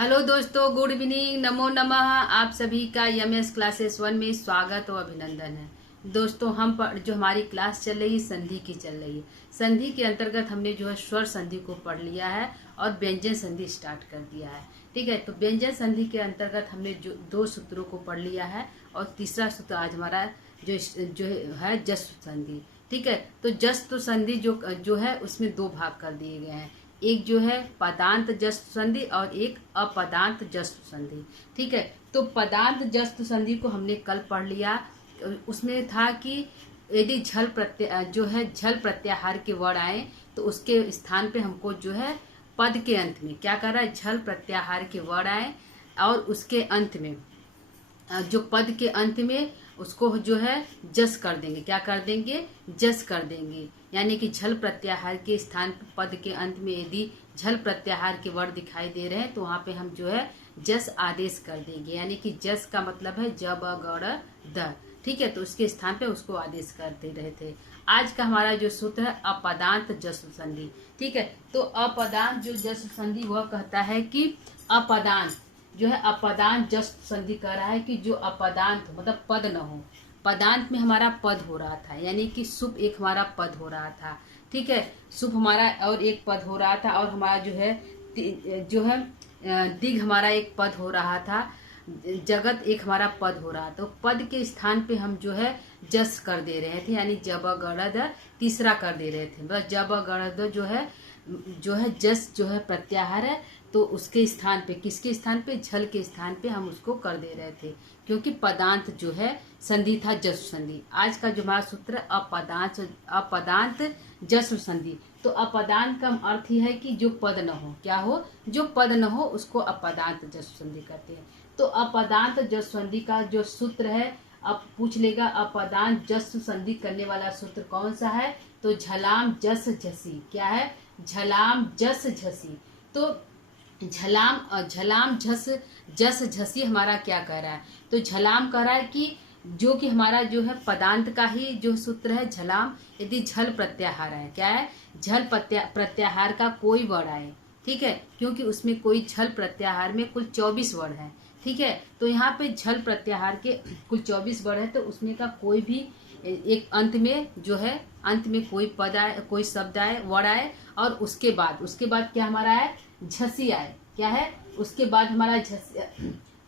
Hello दोस्तों, good evening, नमो नमः। आप सभी का एमएस क्लासेस 1 में स्वागत और अभिनंदन है। दोस्तों, जो हमारी क्लास चल रही है संधि की चल रही है। संधि के अंतर्गत हमने जो है स्वर संधि को पढ़ लिया है और व्यंजन संधि स्टार्ट कर दिया है। ठीक है, तो व्यंजन संधि के अंतर्गत हमने जो 2 सूत्रों को पढ़ लिया है और तीसरा सूत्र आज हमारा जो है जस्व संधि। ठीक है, तो जस्व संधि जो है उसमें 2 भाग कर दिए गए हैं। एक जो है पदांत जस्व संधि और एक अपदांत जस्व संधि। ठीक है, तो पदांत जस्व संधि को हमने कल पढ़ लिया। उसमें था कि यदि झल प्रत्याहार के वर्ण आए तो उसके स्थान पे हमको जो है पद के अंत में क्या कर रहा है, झल प्रत्याहार के वर्ण आए और उसके अंत में जो पद के अंत में उसको जो है जस कर देंगे। क्या कर देंगे? जस कर देंगे। यानी कि झल प्रत्याहार के स्थान पर पद के अंत में यदि झल प्रत्याहार के वर्ण दिखाई दे रहे हैं तो वहां पे हम जो है जस आदेश कर देंगे। यानी कि जस का मतलब है जब अगड़ द। ठीक है, तो उसके स्थान पे उसको आदेश करते रहे थे। आज का हमारा जो सूत्र है अपदांत जस्व संधि। ठीक है, तो अपदांत जो जस्व संधि वह कहता है कि अपदांत जो है अपदांत जस्व संधि कह रहा है कि जो अपदांत मतलब पद न हो। पदांत में हमारा पद हो रहा था, यानी कि सुप एक हमारा पद हो रहा था। ठीक है, सुप हमारा और एक पद हो रहा था और हमारा जो है दिग हमारा एक पद हो रहा था, जगत एक हमारा पद हो रहा था। तो पद के स्थान पे हम जो है जस कर दे रहे थे, यानी जब गणद तीसरा कर दे रहे थे। बस जब गणद जो है जस जो है प्रत्याहार है, तो उसके स्थान पे किसके स्थान पे, झल के स्थान पे हम उसको कर दे रहे थे, क्योंकि पदांत जो है संधि था जस्व संधि। आज का जो हमारा सूत्र अपदांत जस्व संधि। तो अपदांत का अर्थ ही है कि जो पद न हो। क्या हो? जो पद न हो उसको अपदांत जस्व संधि कहते हैं। तो अपदांत जस्व संधि का जो सूत्र है, अब पूछ लेगा अपदांत जस्व संधि करने वाला सूत्र कौन सा है, तो झलाम जस झसी। क्या है? झलाम जस झसी। तो झलाम जस झसी हमारा क्या कह रहा है, तो झलाम कह रहा है कि जो कि हमारा जो है पदांत का ही जो सूत्र है झलाम, यदि झल प्रत्याहार है। क्या है? झल प्रत्याहार का कोई वर्ण आए। ठीक है, क्योंकि उसमें कोई झल प्रत्याहार में कुल 24 वर्ण है। ठीक है, तो यहाँ पे झल प्रत्याहार के कुल 24 वर्ण है, तो उसमें का कोई भी एक अंत में जो है अंत में कोई पद आए, कोई शब्द आए, वर्ण आए और उसके बाद क्या हमारा है, झसी आए। क्या है? उसके बाद हमारा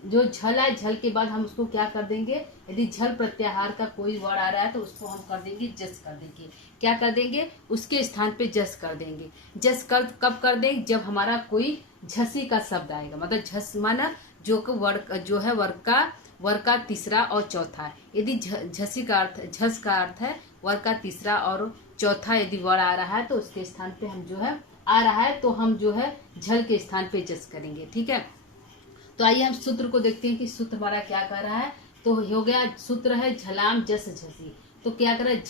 जो झल आए, झल के बाद हम उसको क्या कर देंगे, यदि झल प्रत्याहार का कोई वर्ण आ रहा है तो उसको हम कर देंगे जस कर देंगे। क्या कर देंगे? उसके स्थान पे जस कर देंगे। जस कर कब कर देंगे? जब हमारा कोई झसी का शब्द आएगा। मतलब झस माना जो है वर्ग का तीसरा और चौथा। यदि झसी का अर्थ, झस का अर्थ है वर्ग का तीसरा और चौथा यदि वर्ण आ रहा है तो उसके स्थान पे हम जो है आ रहा है तो हम जो है झल के स्थान पे जस करेंगे। ठीक है, तो आइए हम सूत्र को देखते हैं कि सूत्र हमारा क्या कह रहा है। तो हो गया सूत्र है झलाम जस झसी। तो क्या कर रहा है,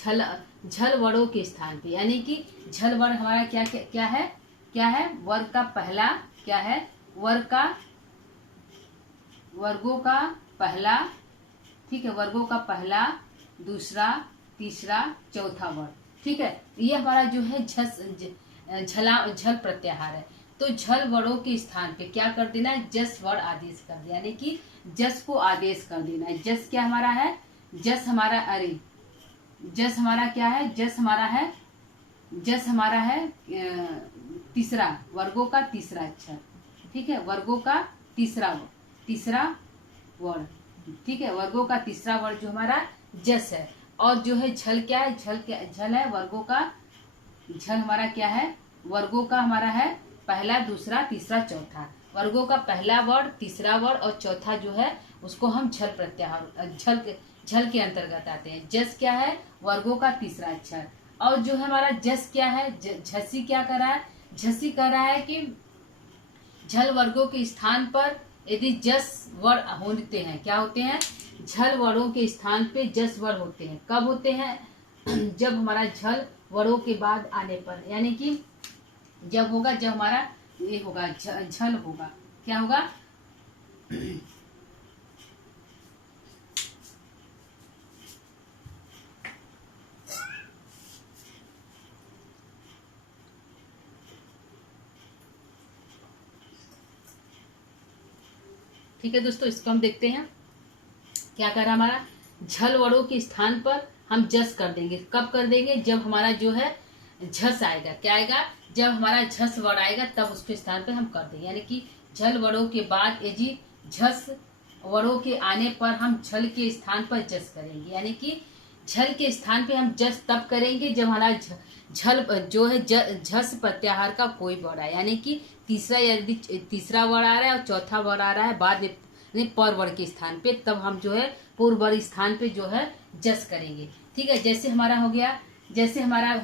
झल वर्णों के स्थान पे, यानी कि झल वर्ण हमारा क्या है वर्ग का पहला, क्या है वर्गों का पहला। ठीक है, वर्गों का पहला, दूसरा, तीसरा, चौथा वर्ण। ठीक है, ये हमारा जो है झल प्रत्याहार है। तो झल वर्णों के स्थान पे क्या कर देना है, जस वर्ण आदेश कर दिया, यानी कि जस को आदेश कर देना है। जस क्या हमारा है, जस हमारा क्या है, जस हमारा है तीसरा, वर्गों का तीसरा अक्षर। ठीक है, वर्गों का तीसरा वर्ण। ठीक है, वर्गों का तीसरा वर्ण जो हमारा जस है। और जो है झल क्या है, झल है वर्गों का, झल हमारा क्या है, वर्गों का हमारा है पहला, दूसरा, तीसरा, चौथा। वर्गों का पहला वर्ण, तीसरा वर्ण और चौथा जो है उसको हम झल प्रत्याहार झल के अंतर्गत आते हैं। जस क्या है, वर्गों का तीसरा अक्षर। और जो है हमारा जस क्या है, झसी क्या कर रहा है, झसी कह रहा है कि झल वर्गों के स्थान पर यदि जस वर्ण होते हैं, क्या होते हैं, झल वर्णों के स्थान पे जस वर्ण होते हैं। कब होते हैं? जब हमारा झल वर्णों के बाद आने पर, यानी कि जब हमारा ये होगा झल होगा। क्या होगा? ठीक है दोस्तों, इसको हम देखते हैं क्या कर रहा है हमारा। झल वर्णों के स्थान पर हम जस कर देंगे। कब कर देंगे? जब हमारा जो है झस आएगा। क्या आएगा? जब हमारा झस वर्ड आएगा तब उसके स्थान पर हम कर देंगे। यानी कि झल वर्णों के बाद यदि झस वर्णों के आने पर हम झल के स्थान पर जस करेंगे। यानी कि झल के स्थान पे हम जस तब करेंगे जब हमारा झल जो है झस प्रत्याहार का कोई वर्ड आए। यानी कि यदि तीसरा वर्ड आ रहा है और चौथा वर्ड आ रहा है बाद में पर वर्ड के स्थान पे, तब हम जो है पूर्व वर्ड स्थान पे जो है जस करेंगे। ठीक है, जैसे हमारा हो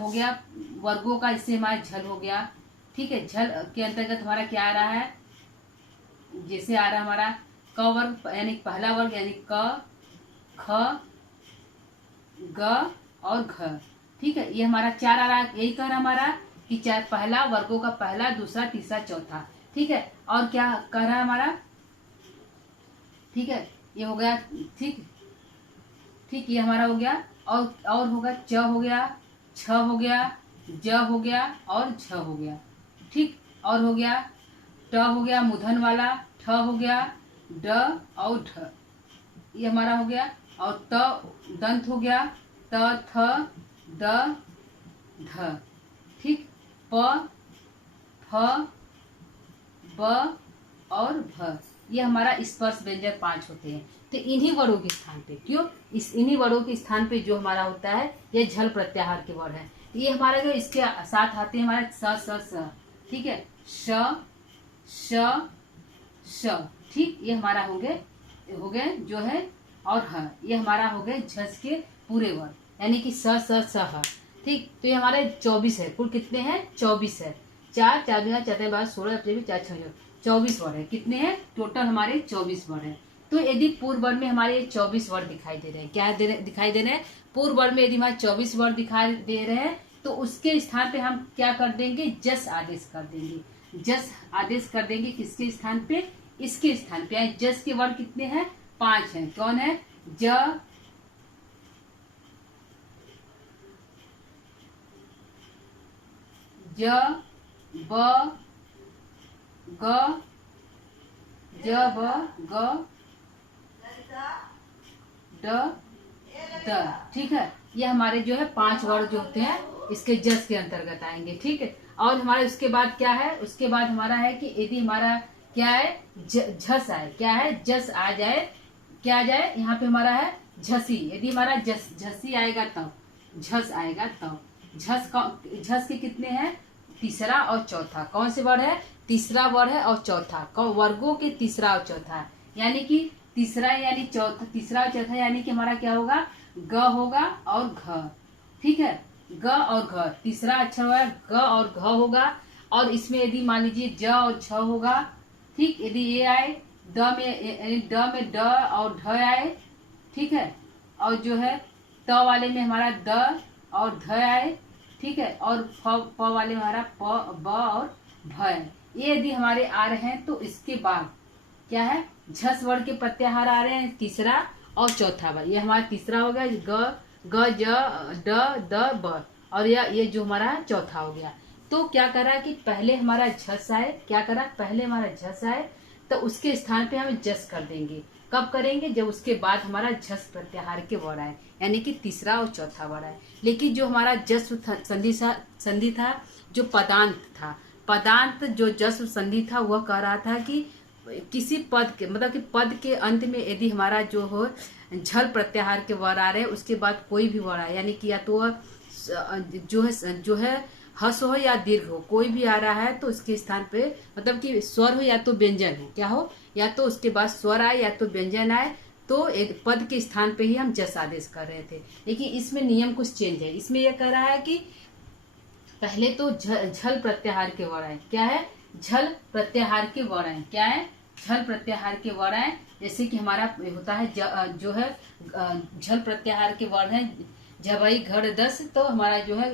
गया वर्गों का, इससे हमारा झल हो गया। ठीक है, झल के अंतर्गत हमारा क्या आ रहा है? जैसे आ रहा है हमारा क वर्ग, यानी पहला वर्ग, यानी क, ख, ग और घ। ठीक है, ये हमारा 4 आ रहा है। यही कह रहा हमारा कि 4 पहला वर्गों का पहला, दूसरा, तीसरा, चौथा। ठीक है, और क्या कह रहा है हमारा? ठीक है, ये हो गया। ठीक, ये हमारा हो गया। और होगा च हो गया, छ हो गया, ज हो गया और झ हो गया। ठीक, और हो गया ट हो गया मूर्धन वाला, ठ हो गया, ड और ढ, ये हमारा हो गया। और त दंत हो गया, त, थ, द, ध। ठीक, प, फ, ब और भ, ये हमारा स्पर्श व्यंजन 5 होते हैं। तो इन्हीं वर्णों के स्थान पे, इन्हीं वर्णों के स्थान पे जो हमारा होता है ये झल प्रत्याहार के वर्ण है। ये हमारा जो इसके साथ आते हैं हमारे स, स, स। ठीक है, श, श, श। ठीक, ये हमारा हो गए जो है। और ह, ये हमारा हो गए झस के पूरे वर्ण, यानी कि स, स, स, ह। ठीक, तो ये हमारे 24 है। कुल कितने हैं? 24 है। 4, 4, 4, 12, 16, 4, 6, 24 वर्ड है। कितने हैं टोटल? हमारे 24 वर्ड है। तो यदि पूर्व वर्ड में हमारे 24 वर्ड दिखाई दे रहे हैं, क्या दिखाई दे रहे हैं? पूर्व वर्ड में यदि हमारे 24 वर्ड दिखाई दे रहे हैं तो उसके स्थान पे हम क्या कर देंगे? जस आदेश कर देंगे। जस आदेश कर देंगे किसके स्थान पे? इसके स्थान पे। जस के वर्ड कितने हैं? 5 हैं। कौन है? ज, ब, ग, ज, ब, ग, ड, द। ठीक है, ये हमारे जो है 5 वर्ड जो होते हैं इसके जस के अंतर्गत आएंगे। ठीक है, और हमारे उसके बाद क्या है? उसके बाद हमारा है कि यदि हमारा क्या है? झस आए। क्या है? जस आ जाए। क्या आ जाए? यहाँ पे हमारा है झसी। यदि हमारा झसी आएगा तब, झस आएगा तब। झस के कितने हैं? तीसरा और चौथा। कौन से वर्ड है? तीसरा वर्ड है और चौथा। वर्गों के तीसरा और चौथा, यानी कि तीसरा यानी चौथा, तीसरा और चौथा यानी कि हमारा क्या होगा? ग होगा और घ। ठीक है, ग और घ, तीसरा अक्षर होगा ग और घ होगा। और इसमें यदि मान लीजिए ज और छ होगा। ठीक, यदि ये आए द में ड और ढ आए। ठीक है, और जो है त वाले में हमारा द और ध आए। ठीक है, और प वाले में हमारा प, ब और भ है। ये यदि हमारे आ रहे हैं तो इसके बाद क्या है? झस वर्ड के प्रत्याहार आ रहे हैं, तीसरा और चौथा वर्ड। ये हमारा तीसरा हो गया ग, ज, ड, द, ब। और ये जो हमारा चौथा हो गया। तो क्या करा कि पहले हमारा झस आए। क्या करा? पहले हमारा झस आए तो उसके स्थान पे हम जस कर देंगे। कब करेंगे? जब उसके बाद हमारा झस प्रत्याहार के वर्ड आए, यानी कि तीसरा और चौथा वर्ड आए। लेकिन जो हमारा जस संधि था, जो पदांत था, पदांत जो जस संधि था, वह कह रहा था कि किसी पद के, मतलब कि पद के अंत में यदि हमारा जो हो झल प्रत्याहार के वर्ड आ रहे हैं, उसके बाद कोई भी वर्ड आए, यानी कि या तो जो है हस हो या दीर्घ हो, कोई भी आ रहा है तो उसके स्थान पे, मतलब कि स्वर हो या तो व्यंजन हो, क्या हो, या तो उसके बाद स्वर आए या तो व्यंजन आए, तो एक पद के स्थान पे ही हम जस आदेश कर रहे थे। लेकिन इसमें नियम कुछ चेंज है। इसमें यह कह रहा है कि पहले तो झल प्रत्याहार के वर्ण आए। क्या है? झल प्रत्याहार के वर्ण आए। क्या है? झल प्रत्याहार के वर्ण आए। जैसे कि हमारा होता है जो है झल प्रत्याहार के वर्ण है जबई घड़ 10, तो हमारा जो है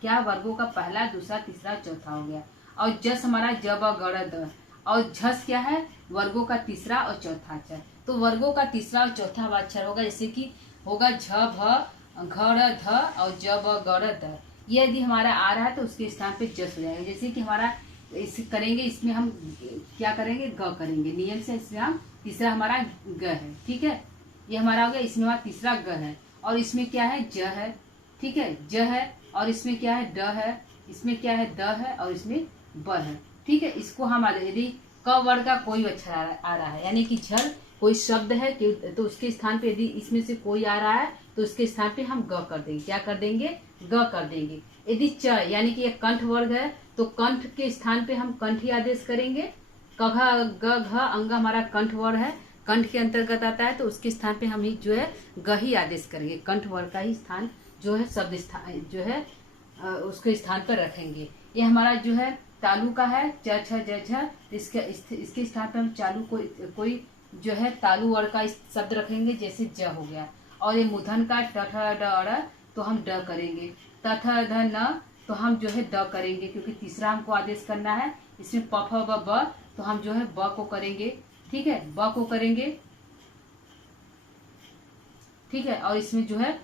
क्या वर्गों का पहला, दूसरा, तीसरा, चौथा हो गया। और जस हमारा जब गड़ द, और झस क्या है? वर्गों का तीसरा और चौथा अक्षर। तो वर्गों का तीसरा और चौथा अक्षर होगा, जैसे कि होगा झ भ घड़ ध और जब गड़ द। ये यदि हमारा आ रहा है तो उसके स्थान पे जस हो जाएगा। जैसे कि हमारा इस करेंगे, इसमें हम क्या करेंगे, ग करेंगे नियम से। इसमें हम तीसरा हमारा ग है, ठीक है, ये हमारा हो गया। इसमें हमारा तीसरा ग है, और इसमें क्या है, ज है, ठीक है, ज है, और इसमें क्या है, ड है, इसमें क्या है, द है, और इसमें ब है, ठीक है। इसको हम यदि क वर्ड का कोई अक्षर आ रहा है, यानी कि झल कोई शब्द है तो उसके स्थान पे यदि इसमें से कोई आ रहा है तो उसके स्थान पे हम ग कर देंगे। क्या कर देंगे, ग कर देंगे। यदि च यानी कि एक कंठ वर्ग है तो कंठ के स्थान पे हम कंठ ही आदेश करेंगे। क घ ग घ अंग हमारा कंठ वर्ग है, कंठ के अंतर्गत आता है, तो उसके स्थान पे हम ही जो है ग ही आदेश करेंगे। कंठ वर्ग का ही स्थान जो है शब्द स्थान जो है उसके स्थान पर रखेंगे। ये हमारा जो है तालु का है, च छ ज झ, इसके स्थान पर हम चालू कोई जो है तालु वर्ग का शब्द रखेंगे, जैसे ज हो गया। और ये मूर्धन का ट ठ ड अ तो हम ड करेंगे। त थ ध न तो हम जो है द करेंगे, क्योंकि तीसरा हमको आदेश करना है। इसमें प फ ब ब तो हम जो है ब को करेंगे, ठीक है, ब को करेंगे, ठीक है। और इसमें जो है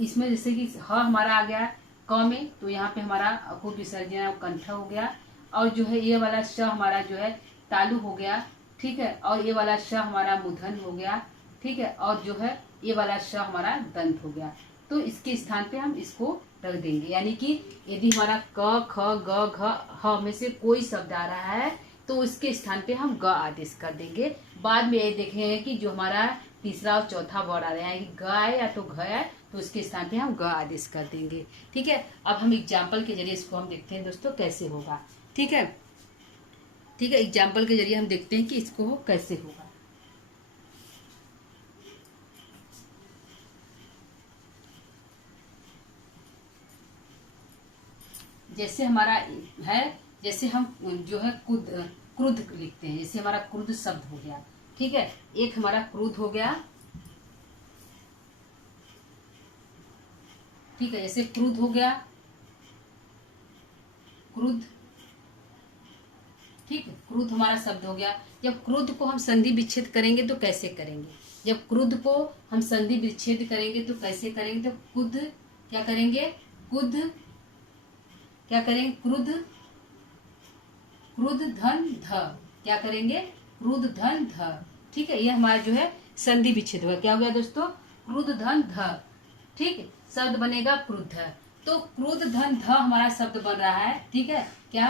इसमें जैसे कि ह हमारा आ गया क में, तो यहाँ पे हमारा को विसर्जन कंठ हो गया। और जो है ये वाला श हमारा जो है तालु हो गया, ठीक है, और ये वाला श हमारा मूर्धन हो गया, ठीक है, और जो है ये वाला श हमारा दंत हो गया। तो इसके स्थान पे हम इसको रख देंगे। यानी कि यदि हमारा क ख ग घ ह में से कोई शब्द आ रहा है तो उसके स्थान पे हम ग आदेश कर देंगे। बाद में ये देखेंगे कि जो हमारा तीसरा और चौथा वर्ड आ रहा है, ग आए या तो घ आए, तो उसके स्थान पे हम ग आदेश कर देंगे, ठीक है। अब हम एग्जाम्पल के जरिए इसको हम देखते हैं दोस्तों कैसे होगा, ठीक है, ठीक है। एग्जाम्पल के जरिए हम देखते हैं कि इसको कैसे होगा। जैसे हमारा है, जैसे हम जो है क्रुद्ध लिखते हैं, जैसे हमारा क्रुद्ध शब्द हो गया, ठीक है, एक हमारा क्रुद्ध हो गया, ठीक है, जैसे क्रुद्ध हो गया, क्रुद्ध, ठीक है, क्रुद्ध हमारा शब्द हो गया। जब क्रुद्ध को हम संधि विच्छेद करेंगे तो कैसे करेंगे, जब क्रुद्ध को हम संधि विच्छेद करेंगे तो कैसे करेंगे, तो क्रुद्ध क्या करेंगे, क्रुद्ध क्या करेंगे, क्रुद्ध, क्रुद्ध धन ध, क्या करेंगे, क्रुद्ध धन ध, ठीक है। ये हमारा जो है संधि विच्छेद हुआ, क्या हो गया दोस्तों, क्रुद्ध धन ध, ठीक है, शब्द बनेगा क्रुद्ध। तो क्रुद्ध धन ध हमारा शब्द बन रहा है, ठीक है। क्या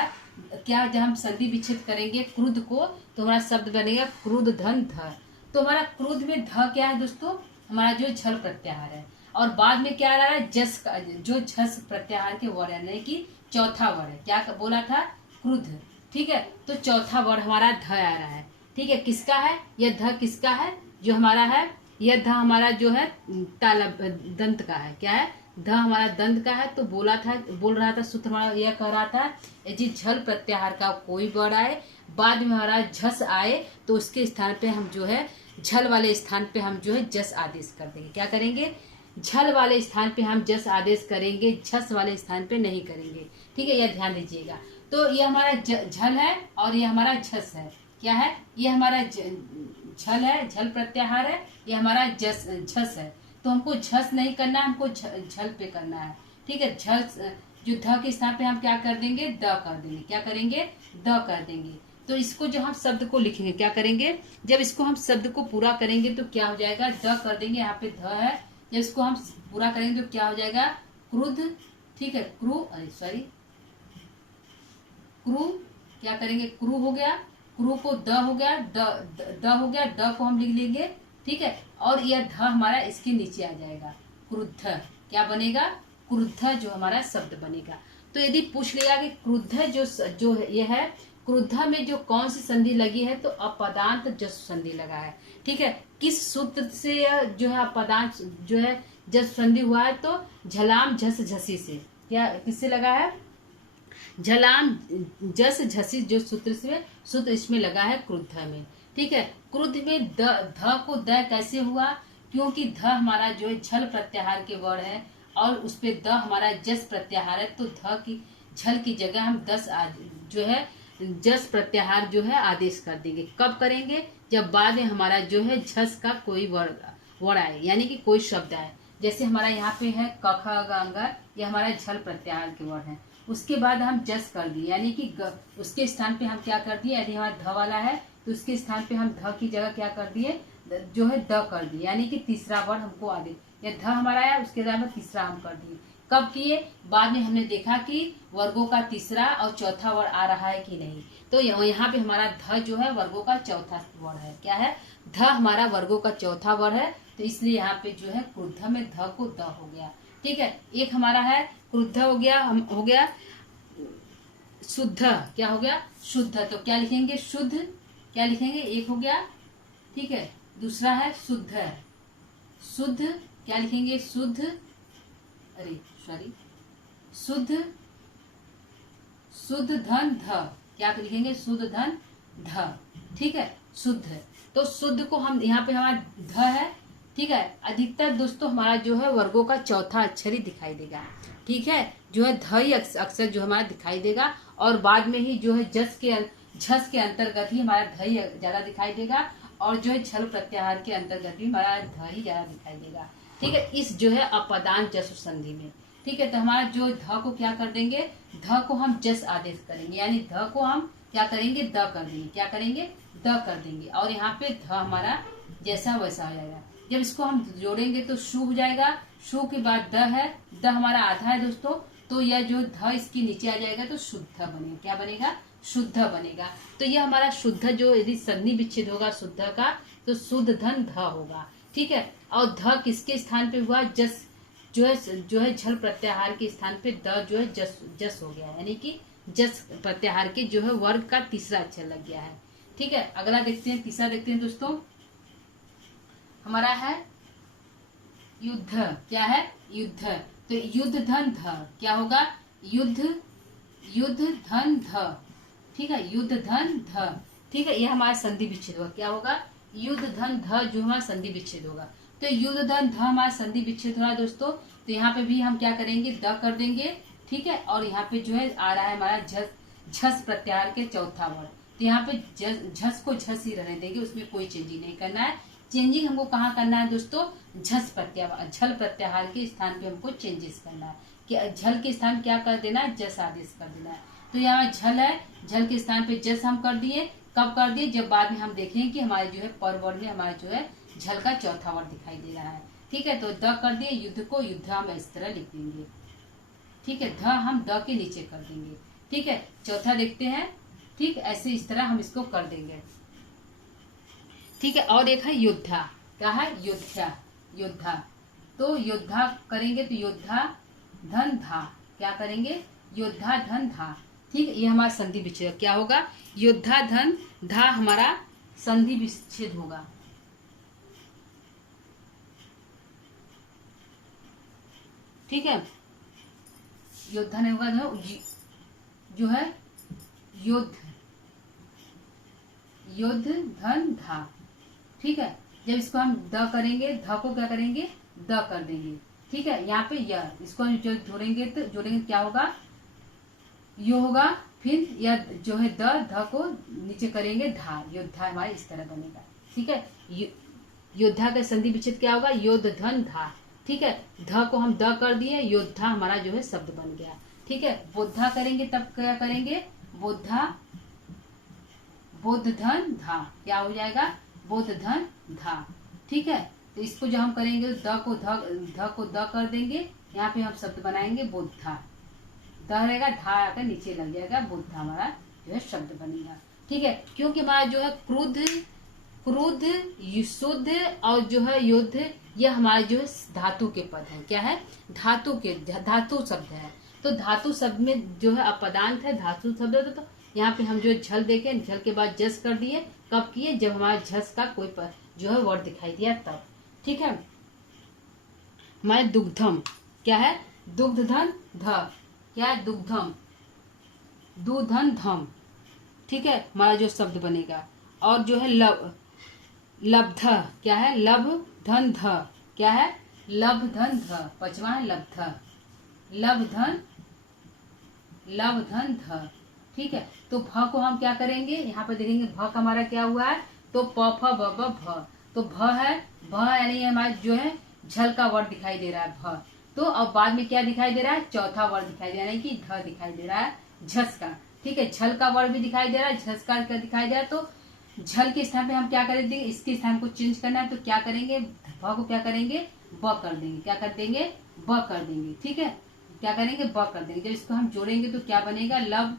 क्या जब हम संधि विच्छेद करेंगे क्रुद्ध को तो हमारा शब्द बनेगा क्रुद्ध धन ध। तो हमारा क्रुद्ध में ध क्या है दोस्तों, हमारा जो झल प्रत्याहार है, और बाद में क्या आ रहा है, जस का जो झस प्रत्याहार के वर्ड यानी कि चौथा वर्ड है। क्या बोला था, क्रुद्ध, ठीक है। तो चौथा वर्ड हमारा ध आ रहा है, ठीक है। किसका है यह ध, किसका है, जो हमारा है यह ध हमारा जो है तालब दंत का है। क्या है, ध हमारा दंत का है। तो बोल रहा था सूत्र हमारा यह कह रहा था, यदि झल प्रत्याहार का कोई वर्ड आए बाद में हमारा झस आए तो उसके स्थान पे हम जो है झल वाले स्थान पे हम जो है जस आदेश कर देंगे। क्या करेंगे, झल वाले स्थान पे हम जस आदेश करेंगे, झस वाले स्थान पे नहीं करेंगे, ठीक है, यह ध्यान दीजिएगा। तो यह हमारा झल है और यह हमारा झस है। क्या है, यह हमारा झल है, झल प्रत्याहार है, यह हमारा झस है। तो हमको झस नहीं करना, हमको झल पे करना है, ठीक है। झस जो ध के स्थान पे हम क्या कर देंगे, द कर देंगे। क्या करेंगे, द कर देंगे। तो इसको जो हम शब्द को लिखेंगे, क्या करेंगे, जब इसको हम शब्द को पूरा करेंगे तो क्या हो जाएगा, द कर देंगे, यहाँ पे ध है, जब इसको हम पूरा करेंगे तो क्या हो जाएगा, क्रुद्ध, ठीक है, क्रू, क्या करेंगे, क्रू हो गया, क्रू को द हो गया, द हो गया, द को हम लिख लेंगे, ठीक है। और यह ध हमारा इसके नीचे आ जाएगा, क्रुद्ध, क्या बनेगा, क्रुद्ध जो हमारा शब्द बनेगा। तो यदि पूछ लिया कि क्रुद्ध जो यह है, क्रुद्ध में जो कौन सी संधि लगी है, तो अपदांत जस संधि लगा है, ठीक है। किस सूत्र से जो है अपदांत जो है जस संधि हुआ है, तो झलाम झस झसी से। क्या किससे लगा है, झलाम जस झसी जो सूत्र इसमें लगा है क्रुद्ध में, ठीक है। क्रुद्ध में ध को द कैसे हुआ, क्योंकि ध हमारा जो है झल प्रत्याहार के वर्ड है और उस पे द हमारा जस प्रत्याहार है। तो ध की झल की जगह हम जो है जस प्रत्याहार जो है आदेश कर देंगे। कब करेंगे, जब बाद में हमारा जो है झस का कोई वर्ड आए, यानी कि कोई शब्द आए। जैसे हमारा यहाँ पे है क ख ग अंग, ये हमारा झल प्रत्याहार के वर्ड है, उसके बाद हम जस कर दिए, यानी कि उसके स्थान पे हम क्या कर दिए, यदि हमारा ध वाला है तो उसके स्थान पे हम ध की जगह क्या कर दिए, जो है द कर दिए, यानी कि तीसरा वर्ण हमको आगे, या ध हमारा आया उसके बाद में तीसरा हम कर दिए। कब किए, बाद में हमने देखा कि वर्गों का तीसरा और चौथा वर्ण आ रहा है कि नहीं, तो यहाँ पे हमारा ध जो है वर्गों का चौथा वर्ण है। क्या है, ध हमारा वर्गों का चौथा वर्ण है, तो इसलिए यहाँ पे जो है क्रुद्ध में ध को द हो गया। ठीक है, एक हमारा है क्रुद्ध हो गया, हम हो गया शुद्ध, क्या हो गया, शुद्ध, तो क्या लिखेंगे, शुद्ध, क्या लिखेंगे, एक हो गया। ठीक है, दूसरा है शुद्ध, शुद्ध क्या लिखेंगे, शुद्ध, अरे सॉरी, शुद्ध, शुद्ध धन ध, क्या लिखेंगे, शुद्ध धन ध। ठीक है, शुद्ध, तो शुद्ध को हम यहाँ पे हमारा ध है। ठीक है, अधिकतर दोस्तों हमारा जो है वर्गों का चौथा अक्षर ही दिखाई देगा। ठीक है, जो है ध ही अक्षर जो हमारा दिखाई देगा, और बाद में ही जो है झस के अंतर्गत ही हमारा ध ही ज्यादा दिखाई देगा, और जो है झल प्रत्याहार के अंतर्गत भी हमारा ध ही ज्यादा दिखाई देगा। ठीक है, इस जो है अपदान जस संधि में। ठीक है, तो हमारा जो ध को क्या कर देंगे, ध को हम जस आदेश करेंगे, यानी ध को हम क्या करेंगे, द कर देंगे, क्या करेंगे, द कर देंगे, और यहाँ पे ध हमारा जैसा वैसा हो जाएगा। जब इसको हम जोड़ेंगे तो शु हो जाएगा, शु के बाद द है, द हमारा आधा है दोस्तों, तो यह जो ध इसके नीचे आ जाएगा तो शुद्ध बनेगा, क्या बनेगा, शुद्ध बनेगा। तो यह हमारा शुद्ध जो यदि संधि विच्छेद होगा शुद्ध का, तो शुद्ध धन ध होगा। ठीक है, और ध किसके स्थान पे हुआ, जस, जो है झल प्रत्याहार के स्थान पे द जो है जस हो गया, यानी कि जस प्रत्याहार के जो है वर्ग का तीसरा अक्षर लग गया है। ठीक है, अगला देखते हैं, तीसरा देखते हैं दोस्तों, हमारा है युद्ध, क्या है, युद्ध, तो युद्ध धन ध, क्या होगा, युद्ध, युद्ध धन ध। ठीक है, युद्ध धन ध। ठीक है, यह हमारा संधि विच्छेद होगा, क्या होगा, युद्ध धन ध जो हमारा संधि विच्छेद होगा। तो युद्ध धन ध हमारा संधि विच्छेद हो रहा है दोस्तों, तो यहाँ पे भी हम क्या करेंगे, द कर देंगे। ठीक है, और यहाँ पे जो है आ रहा है हमारा झस प्रत्याहार के चौथा वर्ण, तो यहाँ पे झस को झस ही रहने देंगे, उसमें कोई चेंजिंग नहीं करना है। चेंजिंग हमको कहाँ करना है दोस्तों, झल प्रत्याहार के स्थान पे हमको चेंजेस करना है, कि झल के स्थान क्या कर देना है, जस आदेश कर देना है। तो यहाँ झल है, झल के स्थान पे जस हम कर दिए, कब कर दिए, जब बाद में हम देखेंगे कि हमारे जो है पर वर्ण में हमारा जो है झल का चौथा वर्ण दिखाई दे रहा है। ठीक है, तो द कर दिए, युद्ध को युद्ध हम इस तरह लिख देंगे। ठीक है, ध हम द के नीचे कर देंगे। ठीक है, चौथा देखते हैं। ठीक, ऐसे इस तरह हम इसको कर देंगे। ठीक है, और एक है योद्धा, क्या है, योद्धा, योद्धा, तो योद्धा करेंगे तो योद्धा धन धा, क्या करेंगे, योद्धा धन धा। ठीक है, ये हमारा संधि विच्छेद क्या होगा, योद्धा धन धा हमारा संधि विच्छेद होगा। ठीक है, योद्धा नहीं होगा, जो है युद्ध, युद्ध धन धा। ठीक है, जब इसको हम द करेंगे, ध को क्या करेंगे, द कर देंगे। ठीक है, यहाँ पे यह, इसको हम जो जोड़ेंगे तो क्या होगा, यो होगा, फिर यह जो है ध को नीचे करेंगे धा, योद्धा हमारे इस तरह बनेगा। ठीक है, योद्धा का संधि विच्छेद क्या होगा, योद्ध धन धा। ठीक है, ध को हम द कर दिए, योद्धा हमारा जो है शब्द बन गया। ठीक है, बोद्धा करेंगे तब क्या करेंगे, बोद्धा, बोध धन धा, क्या हो जाएगा, बोध धन धा। ठीक है, तो इसको जो हम करेंगे ध को द कर देंगे, यहाँ पे हम शब्द बनाएंगे बोद्धा, द रहेगा, धा आकर नीचे लग जाएगा, बोद्धा हमारा जो है शब्द बनेगा। ठीक है, क्योंकि हमारा जो है क्रुद्ध, शुद्ध और जो है युद्ध, यह हमारे जो है धातु के पद है, क्या है, धातु शब्द है। तो धातु शब्द में जो है अपदांत है, धातु शब्द है, तो यहाँ पे हम जो झल देखे, झल के बाद जस कर दिए, कब किए, जब हमारे झस का कोई जो है वर्ड दिखाई दिया तब। ठीक है, हमारे दुग्धम, क्या है, दुग्ध धन ध, क्या है, दुग्धम, दूधन धम। ठीक है, हमारा जो शब्द बनेगा, और जो है लब्ध, क्या है, लब धन ध, क्या है, लब धन ध, पचवा है लब्ध, लब धन ध। ठीक है, तो भ को हम क्या करेंगे, यहाँ पे देखेंगे भ का हमारा क्या हुआ है, तो प फ ब भ, तो भ है, भ यानी हमारा जो है झल का वर्ड दिखाई दे रहा है भ। तो अब बाद में क्या दिखाई दे रहा है, चौथा वर्ड दिखाई दे रहा है, यानी कि ध दिखाई दे रहा है, झस का। ठीक है, झल का वर्ड भी दिखाई दे रहा है, झस का दिखाई दे रहा है। तो झल के स्थान पे हम क्या कर देंगे, इसके स्थान को चेंज करना है, तो क्या करेंगे, भ को क्या करेंगे, ब कर देंगे। क्या कर देंगे, ब कर देंगे। ठीक है, क्या करेंगे, ब कर देंगे। जब इसको हम जोड़ेंगे तो क्या बनेगा, लब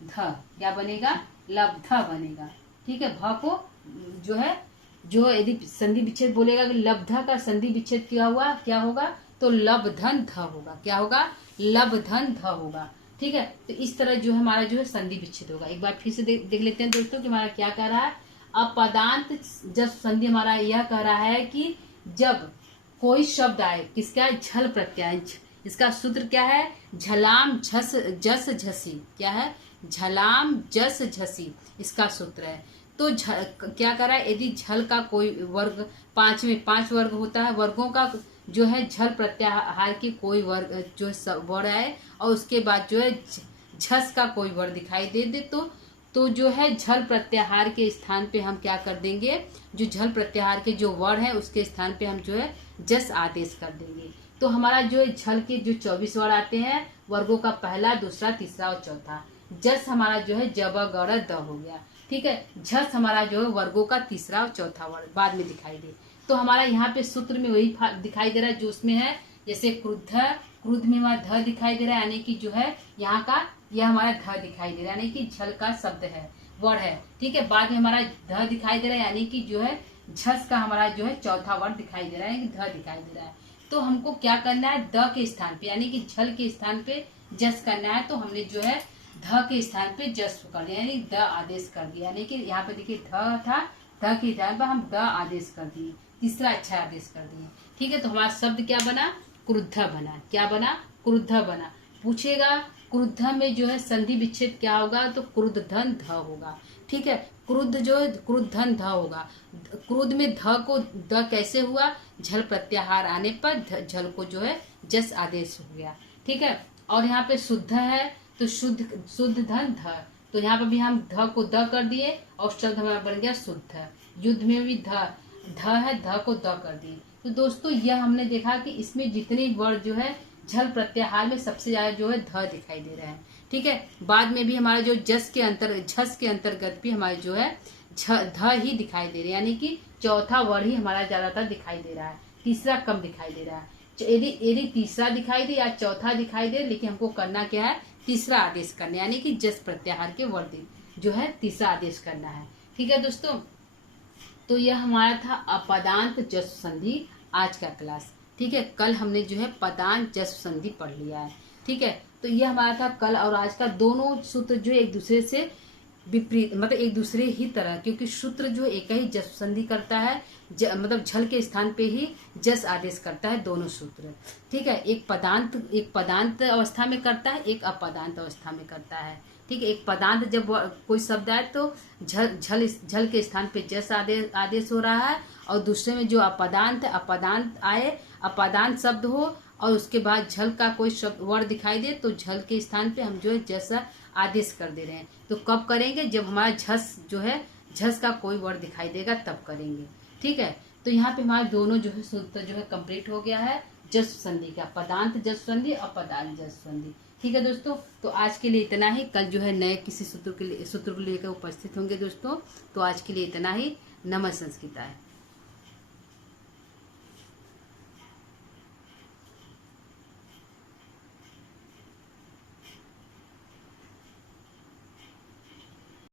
ध। क्या बनेगा, लब ध बनेगा। ठीक है, भ को जो है, जो यदि संधि विच्छेद बोलेगा कि लब्ध का संधि विच्छेद क्या हुआ, क्या होगा, तो लबधन ध होगा। क्या होगा, लबधन ध होगा। ठीक है, तो इस तरह जो है हमारा जो है संधि विच्छेद होगा। एक बार फिर से देख लेते हैं दोस्तों कि हमारा क्या कह रहा है। अपदांत जब संधि हमारा यह कह रहा है कि जब कोई शब्द आए किसका, झल प्रत्यय, इसका सूत्र क्या है, झलाम झस जस झसी। क्या है, झलाम जस झसी, इसका सूत्र है। तो क्या कर रहा है, यदि झल का कोई वर्ग, पांच वर्ग होता है, वर्गों का जो है झल प्रत्याहार की कोई वर्ग जो वर्ड है, और उसके बाद जो है झस का कोई वर्ड दिखाई दे तो जो है झल प्रत्याहार के स्थान पे हम क्या कर देंगे, जो झल प्रत्याहार के जो वर्ड है उसके स्थान पे हम जो है जस आदेश कर देंगे। तो हमारा जो झल के जो 24 वर्ड आते हैं, वर्गों का पहला, दूसरा, तीसरा और चौथा। जस हमारा जो है जब गड़ द हो गया। ठीक है, झस हमारा जो है वर्गों का तीसरा और चौथा वर्ड बाद में दिखाई दे। तो हमारा यहाँ पे सूत्र में वही दिखाई दे रहा है जो उसमें है, जैसे क्रुद्ध, क्रुद्ध में हमारा ध दिखाई दे रहा है, यानी कि जो है यहाँ का यह हमारा ध दिखाई दे रहा है, यानी कि झल का शब्द है, वर्ड है। ठीक है, बाद में हमारा ध दिखाई दे रहा है, यानी कि जो है झस का हमारा जो है चौथा वर्ड दिखाई दे रहा है, यानी कि ध दिखाई दे रहा है। तो हमको क्या करना है, द के स्थान पे यानी कि झल के स्थान पे जस करना है। तो हमने जो है ध के स्थान पे जस कर दिया, यानी द आदेश कर दिया, यानी कि यहाँ पे देखिए ध था, ध के स्थान पर हम द आदेश कर दिए, तीसरा अच्छा आदेश कर दिए। ठीक है, तो हमारा शब्द क्या बना, क्रुद्ध बना। क्या बना, क्रुद्ध बना। पूछेगा क्रुद्ध में जो है संधि विच्छेद क्या होगा, तो क्रुद्धन ध होगा। ठीक है, क्रुद्ध जो है क्रुद्धन ध होगा। क्रुद्ध में ध को द कैसे हुआ, झल प्रत्याहार आने पर झल को जो है जस आदेश हो गया। ठीक है, और यहाँ पे शुद्ध है तो शुद्ध धन ध, तो यहाँ पर भी हम ध को द कर दिए और शब्द हमारा बन गया शुद्ध। युद्ध में भी ध है, ध को द कर दिए। तो दोस्तों यह हमने देखा कि इसमें जितने वर्ड जो है झल प्रत्याहार में सबसे ज्यादा जो है ध दिखाई दे रहा है। ठीक है, बाद में भी हमारा जो झस के अंतर्गत भी हमारे जो है ध ही दिखाई दे रहे हैं, यानी कि चौथा वर्ड ही हमारा ज्यादातर दिखाई दे रहा है, तीसरा कम दिखाई दे रहा है। यदि तीसरा दिखाई दे या चौथा दिखाई दे, लेकिन हमको करना क्या है, तीसरा आदेश करना, यानी कि जस प्रत्याहार के वर्ड जो है तीसरा आदेश करना है। ठीक है दोस्तों, तो यह हमारा था अपदांत जस संधि आज का क्लास। ठीक है, कल हमने जो है पदांत जस संधि पढ़ लिया है। ठीक है, तो यह हमारा था कल और आज का, दोनों सूत्र जो एक दूसरे से विपरीत, मतलब एक दूसरे ही तरह, क्योंकि सूत्र जो एक ही जस संधि करता है, मतलब झल के स्थान पे ही जस आदेश करता है, दोनों सूत्र। ठीक है, एक पदांत अवस्था में करता है, एक अपदांत अवस्था में करता है। ठीक है, एक पदांत जब कोई शब्द आए तो झल के स्थान पे जस आदेश हो रहा है, और दूसरे में जो अपदांत आए, अपदांत शब्द हो और उसके बाद झल का कोई शब्द वर्ड दिखाई दे, तो झल के स्थान पे हम जो है जस आदेश कर दे रहे हैं। तो कब करेंगे, जब हमारा झस का कोई वर्ड दिखाई देगा तब करेंगे। ठीक है, तो यहाँ पे हमारे दोनों जो है सूत्र जो है कंप्लीट हो गया है जस संधि का, पदांत जस संधि और पदांत जस संधि। ठीक है दोस्तों, तो आज के लिए इतना ही। कल जो है नए किसी सूत्र को लेकर उपस्थित होंगे दोस्तों। तो आज के लिए इतना ही। नमः संस्कृताय।